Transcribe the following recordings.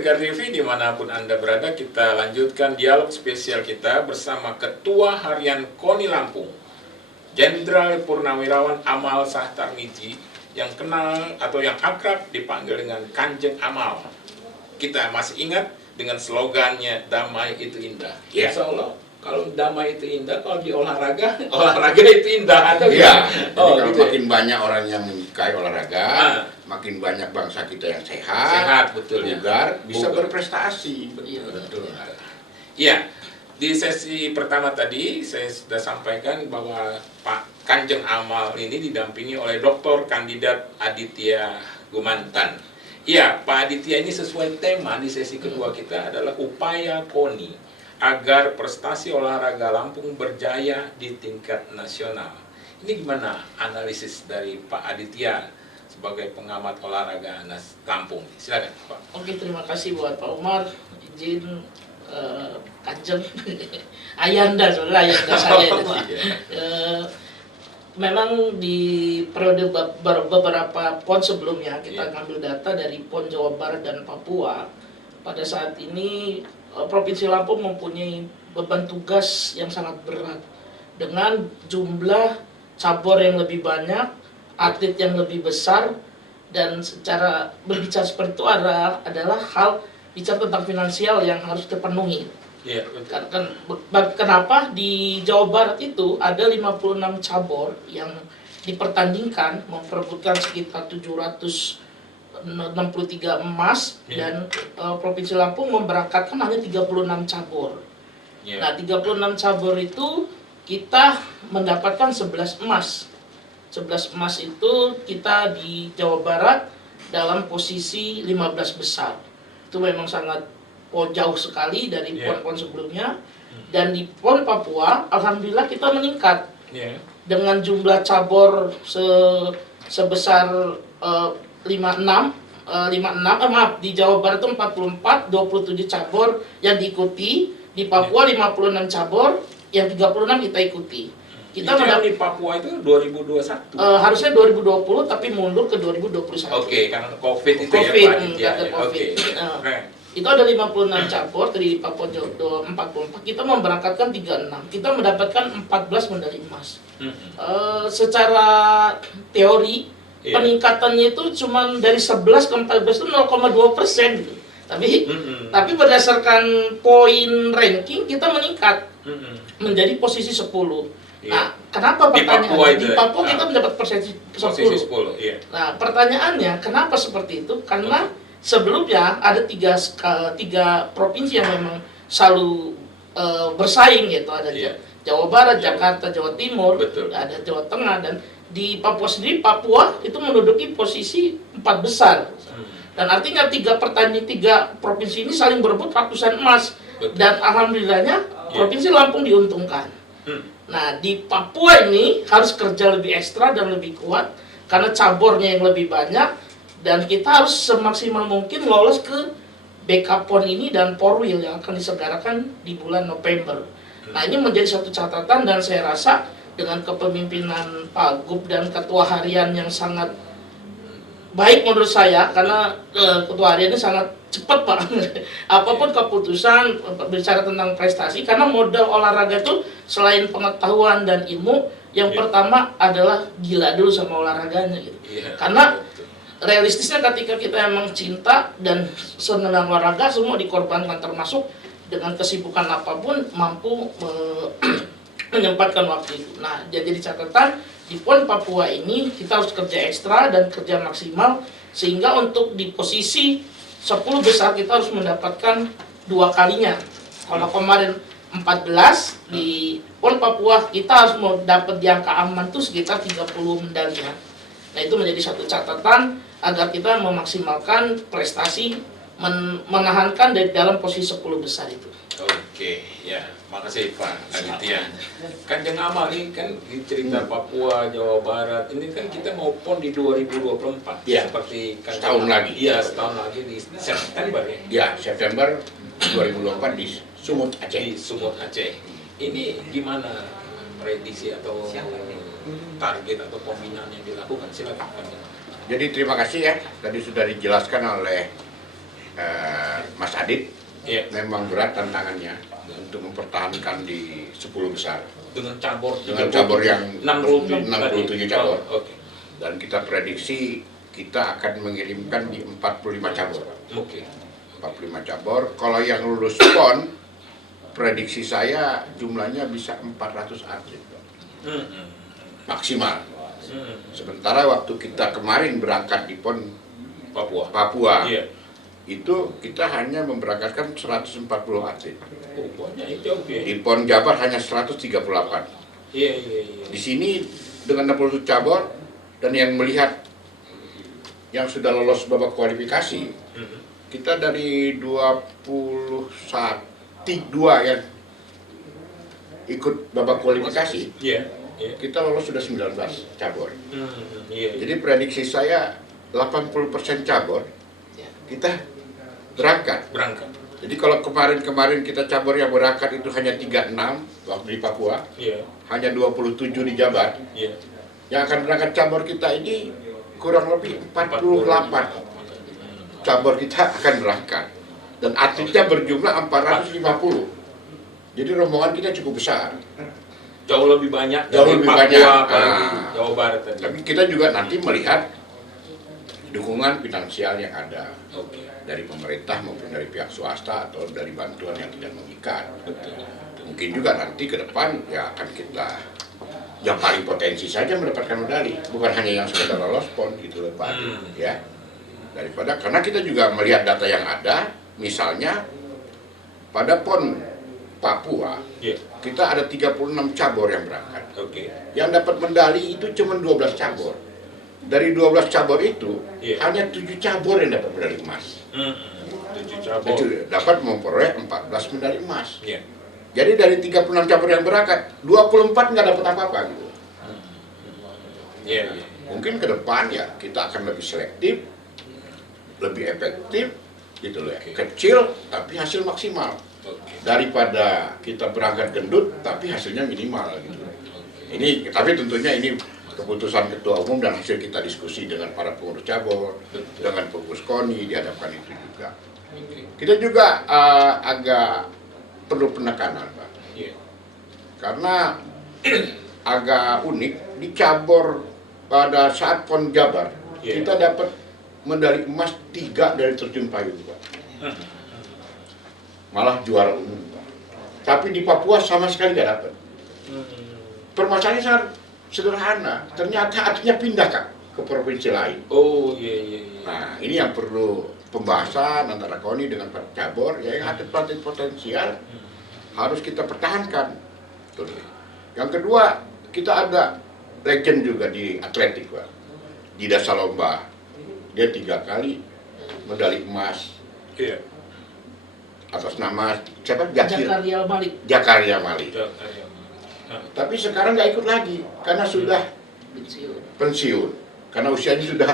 Tegar TV dimanapun Anda berada, kita lanjutkan dialog spesial kita bersama Ketua Harian KONI Lampung, Jenderal Purnawirawan Amal Sahtarmidji, yang kenal atau yang akrab dipanggil dengan Kanjeng Amal. Kita masih ingat dengan slogannya, damai itu indah. Ya, insya Allah, kalau damai itu indah, kalau di olahraga, olahraga itu indah. Atau ya, oh, jadi kalau gitu. makin banyak orang yang menyukai olahraga, makin banyak bangsa kita yang sehat, betul, bugar, ya. bisa berprestasi. Betul. Iya, di sesi pertama tadi saya sudah sampaikan bahwa Pak Kanjeng Amal ini didampingi oleh Dr. Kandidat Aditya Gumantan. Iya, Pak Aditya ini sesuai tema di sesi kedua kita adalah upaya KONI agar prestasi olahraga Lampung berjaya di tingkat nasional. Ini gimana analisis dari Pak Aditya sebagai pengamat olahraga Lampung? Silakan, Pak. Oke, terima kasih buat Pak Umar. Izin Kanjeng Ayanda, sebenarnya Ayanda saya. Memang di periode beberapa PON sebelumnya kita ngambil data dari PON Jawa Barat dan Papua. Pada saat ini Provinsi Lampung mempunyai beban tugas yang sangat berat dengan jumlah cabur yang lebih banyak, atlet yang lebih besar, dan secara berbicara seperti itu adalah hal bicara tentang finansial yang harus terpenuhi. Iya, Kenapa di Jawa Barat itu ada 56 cabur yang dipertandingkan memperebutkan sekitar 763 emas dan Provinsi Lampung memberangkatkan hanya 36 cabur. Nah, 36 cabur itu kita mendapatkan 11 emas. 11 emas itu kita di Jawa Barat dalam posisi 15 besar. Itu memang sangat jauh sekali dari PON-PON sebelumnya. Dan di PON Papua, alhamdulillah kita meningkat dengan jumlah cabur sebesar 56. Di Jawa Barat itu 44, 27 cabur yang diikuti. Di Papua 56 cabur, yang 36 kita ikuti. Kita di Papua itu 2021. Harusnya 2020 tapi mundur ke 2021. Oke, karena COVID itu ya Pak. Oke. Itu ada 56 cabur dari Papua 44. Kita memberangkatkan 36. Kita mendapatkan 14 medali emas. Secara teori peningkatannya itu cuma dari 11 ke 14 itu 0,2% gitu. Tapi berdasarkan poin ranking kita meningkat menjadi posisi 10. Nah, kenapa pertanyaannya? Di Papua kita mendapat posisi 10. Nah, pertanyaannya kenapa seperti itu? Karena sebelumnya ada tiga provinsi yang memang selalu bersaing, yaitu ada Jawa Barat, Jakarta, Jawa Timur, ada Jawa Tengah, dan di Papua sendiri, Papua itu menduduki posisi 4 besar. Dan artinya tiga provinsi ini saling berebut ratusan emas. Dan alhamdulillahnya Provinsi Lampung diuntungkan. Nah, di Papua ini harus kerja lebih ekstra dan lebih kuat karena caburnya yang lebih banyak, dan kita harus semaksimal mungkin lolos ke BK PON ini dan Porwil yang akan diselenggarakan di bulan November. Nah, ini menjadi satu catatan, dan saya rasa dengan kepemimpinan Pak Gub dan Ketua Harian yang sangat baik menurut saya, karena Ketua Harian ini sangat cepat, Pak. Apapun keputusan bicara tentang prestasi, karena modal olahraga itu selain pengetahuan dan ilmu, yang pertama adalah gila dulu sama olahraganya gitu. Karena realistisnya ketika kita emang cinta dan senang olahraga, semua dikorbankan, termasuk dengan kesibukan apapun mampu menyempatkan waktu itu. Nah, jadi catatan di PON Papua ini kita harus kerja ekstra dan kerja maksimal, sehingga untuk di posisi 10 besar kita harus mendapatkan 2 kalinya. Kalau kemarin 14 di PON Papua, kita harus mau dapat di angka aman tuh sekitar 30 medali. Nah, itu menjadi satu catatan agar kita memaksimalkan prestasi menahankan dari dalam posisi 10 besar itu. Oke, ya, makasih Pak Aditya. Kanjeng Amal ini kan di cerita Papua, Jawa Barat, ini kan kita mau PON di 2024. Seperti setahun lagi. Iya, setahun lagi di September ya. Ya, September 2024 di Sumut, Aceh. Di Sumut, Aceh. Ini gimana prediksi atau target atau pembinaan yang dilakukan? Silakan. Jadi terima kasih ya, tadi sudah dijelaskan oleh Mas Adit, Iya. memang berat tantangannya untuk mempertahankan di 10 besar. Dengan cabur yang 67 cabur. Oh, oke. Dan kita prediksi kita akan mengirimkan di 45 cabur. Oke. 45 cabur. Kalau yang lulus PON, prediksi saya jumlahnya bisa 400 atlet. Maksimal. Sementara waktu kita kemarin berangkat di PON Papua, Iya. itu kita hanya memberangkatkan 140 atlet. Oh, banyak jauh ya. Di PON Jabar hanya 138. Iya. Di sini dengan 60 cabur dan yang melihat yang sudah lolos babak kualifikasi, kita dari 21 yang ikut babak kualifikasi, Iya. kita lolos sudah 19 cabur. Iya. Jadi prediksi saya 80% cabur kita berangkat. Jadi kalau kemarin kita cabur yang berangkat itu hanya 36 waktu di Papua, Iya. hanya 27 di Jabar. Iya. Yang akan berangkat cabur kita ini kurang lebih 48 cabur kita akan berangkat. Dan atletnya berjumlah 450. Jadi rombongan kita cukup besar. Jauh lebih banyak Jauh dari lebih Papua, banyak. apalagi Jawa Barat tadi. Tapi kita juga nanti melihat dukungan finansial yang ada Oke. dari pemerintah maupun dari pihak swasta atau dari bantuan yang tidak mengikat. Mungkin juga nanti ke depan ya akan kita yang paling potensi saja mendapatkan medali, bukan hanya yang sekedar lolos PON gitu loh Pak. Ya. Daripada karena kita juga melihat data yang ada, misalnya pada PON Papua Iya. kita ada 36 cabur yang berangkat. Oke. Yang dapat medali itu cuma 12 cabur. Dari 12 cabur itu hanya 7 cabur yang dapat medali emas. 7 cabur. Itu dapat memperoleh 14 medali emas. Iya. Jadi dari 36 cabur yang berangkat, 24 nggak dapat apa-apa gitu. Iya. Mungkin ke depan ya kita akan lebih selektif, lebih efektif gitu loh ya. Kecil tapi hasil maksimal. Daripada kita berangkat gendut tapi hasilnya minimal gitu. Ini tapi tentunya ini keputusan ketua umum dan hasil kita diskusi dengan para pengurus cabur, dengan pengurus KONI dihadapkan itu juga. Kita juga agak perlu penekanan Pak. Iya. Karena agak unik di cabur pada saat PON Jabar kita dapat medali emas 3 dari terjun payung Pak. Malah juara umum Pak. Tapi di Papua sama sekali nggak dapat. Permasalahannya sangat sederhana. Ternyata atletnya pindah Kak ke provinsi lain. Oh iya. Nah ini yang perlu pembahasan antara KONI dengan cabur. Ya yang atlet potensial harus kita pertahankan. Tuh. Yang kedua kita ada legend juga di atletik Pak. Dida Salomba. Dia 3 kali medali emas. Iya. Atas nama siapa? Jakaria Malik. Tapi sekarang nggak ikut lagi karena sudah pensiun. Karena usianya sudah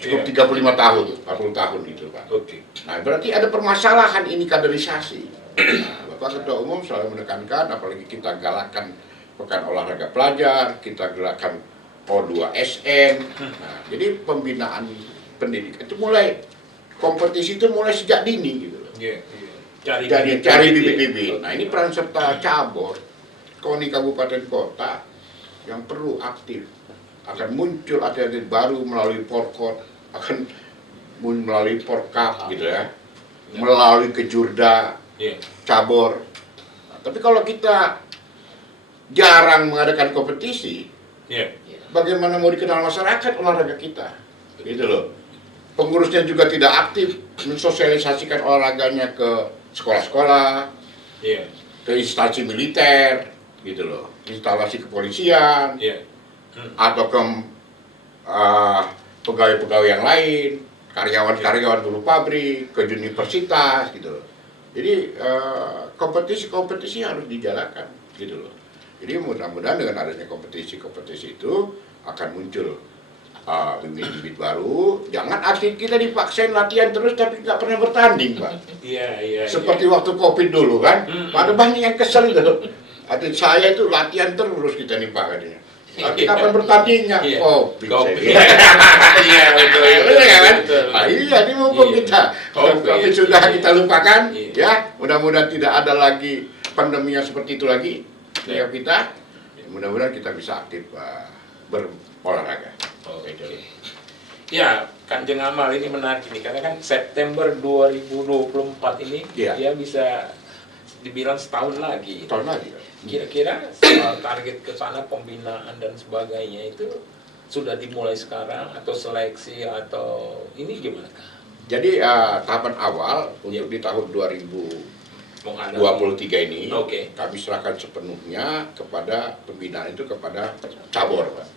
cukup 35 tahun, 40 tahun gitu Pak. Oke. Nah berarti ada permasalahan ini kaderisasi. Nah, Bapak Ketua Umum selalu menekankan, apalagi kita galakan pekan olahraga pelajar, kita galakan O2SN. Nah, jadi pembinaan pendidikan itu mulai kompetisi itu mulai sejak dini gitu. Iya. Cari bibit-bibit. Nah ini peran serta cabur KONI kabupaten kota yang perlu aktif. Akan muncul atlet-atlet baru melalui Porkot, akan melalui Porkap gitu ya, melalui Kejurda, cabur. Nah, tapi kalau kita jarang mengadakan kompetisi, bagaimana mau dikenal masyarakat olahraga kita? Gitu loh. Pengurusnya juga tidak aktif mensosialisasikan olahraganya ke sekolah-sekolah, ke instansi militer, gitu loh, instalasi kepolisian, atau ke pegawai-pegawai yang lain, karyawan-karyawan buruh pabrik, ke universitas, gitu loh. Jadi kompetisi-kompetisi harus dijalankan, gitu loh. Jadi mudah-mudahan dengan adanya kompetisi-kompetisi itu akan muncul bibit-bibit baru. Jangan atlet kita dipaksain latihan terus tapi nggak pernah bertanding Pak. Iya. Seperti waktu COVID dulu kan, ada banyak yang kesel gitu. Atlet saya itu latihan terus kita nih Pak katanya. Tapi kapan bertandingnya? COVID. Iya betul. Benar kan? Nah, iya, ini mumpung kita Tapi sudah kita lupakan, Iya. ya. Mudah-mudahan tidak ada lagi pandemi yang seperti itu lagi. Iya. Kita, mudah-mudahan kita bisa aktif berolahraga. Oke. Ya, Kanjeng Amal ini menarik ini karena kan September 2024 ini Iya. dia bisa dibilang setahun lagi. Tahun lagi. Kira-kira soal target ke sana pembinaan dan sebagainya itu sudah dimulai sekarang atau seleksi atau ini gimana? Jadi tahapan awal untuk di tahun 2023 ini, Oke. kami serahkan sepenuhnya kepada pembinaan itu kepada cabur, Pak.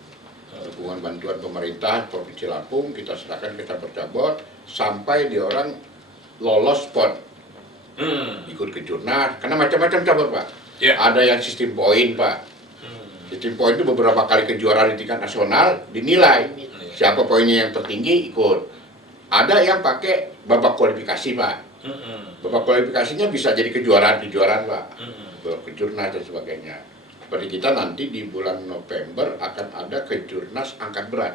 Dukungan bantuan pemerintah Provinsi Lampung kita serahkan ke cabur-cabur sampai di orang lolos PON, ikut ke jurnas, karena macam-macam cabur, Pak. Ya. Ada yang sistem poin, Pak. Sistem poin itu beberapa kali kejuaraan di tingkat nasional dinilai. Siapa poinnya yang tertinggi ikut. Ada yang pakai babak kualifikasi, Pak. Babak kualifikasinya bisa jadi kejuaraan, Pak. Kejurnas dan sebagainya. Seperti kita nanti di bulan November akan ada kejurnas angkat berat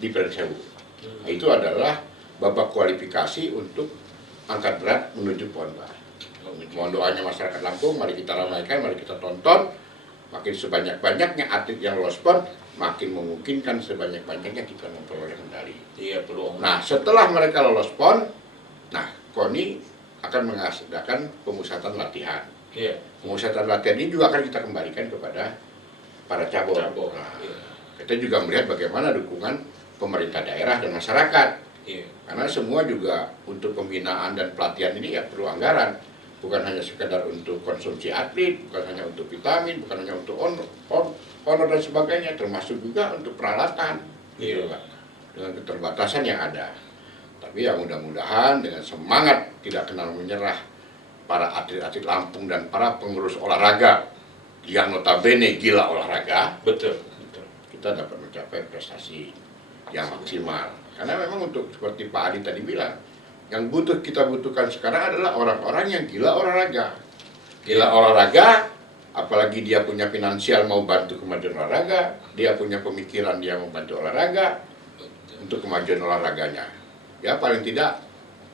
di Perensewu. Nah, itu adalah babak kualifikasi untuk angkat berat menuju PON, Pak. Mohon doanya masyarakat Lampung, mari kita ramaikan, mari kita tonton. Makin sebanyak-banyaknya atlet yang lolos PON, makin memungkinkan sebanyak-banyaknya kita memperoleh medali. Iya, peluang. Nah, setelah mereka lolos PON, nah, KONI akan mengadakan pemusatan latihan. Iya. Pemusatan latihan ini juga akan kita kembalikan kepada para cabur. Cabur, Nah, iya. kita juga melihat bagaimana dukungan pemerintah daerah dan masyarakat. Iya. Karena semua juga untuk pembinaan dan pelatihan ini ya perlu anggaran. Bukan hanya sekedar untuk konsumsi atlet, bukan hanya untuk vitamin, bukan hanya untuk honor dan sebagainya, termasuk juga untuk peralatan. Gitu, Iya. Pak. Dengan keterbatasan yang ada. Tapi ya mudah-mudahan dengan semangat tidak kenal menyerah para atlet-atlet Lampung dan para pengurus olahraga yang notabene gila olahraga, Betul. kita dapat mencapai prestasi yang maksimal. Karena memang untuk seperti Pak Adi tadi bilang, yang kita butuhkan sekarang adalah orang-orang yang gila olahraga. Gila olahraga, apalagi dia punya finansial mau bantu kemajuan olahraga, dia punya pemikiran dia mau bantu olahraga untuk kemajuan olahraganya. Ya paling tidak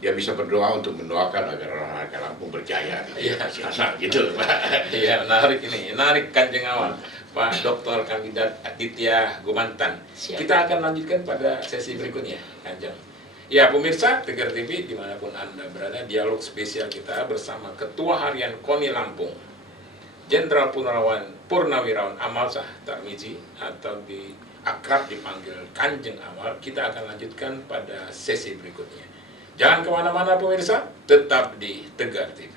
dia bisa berdoa untuk mendoakan agar olahraga Lampung berjaya. Iya. Gitu, Pak. Iya, menarik ini. Menarik Kanjeng Amal. Pak Doktor Kandidat Aditya Gumantan. Siap. Kita akan lanjutkan pada sesi berikutnya, Kanjeng. Ya, pemirsa Tegar TV dimanapun Anda berada, dialog spesial kita bersama Ketua Harian KONI Lampung, Jenderal Purnawirawan Amal Shah Tarmizi atau akrab dipanggil Kanjeng Amal. Kita akan lanjutkan pada sesi berikutnya. Jangan kemana-mana pemirsa, tetap di Tegar TV.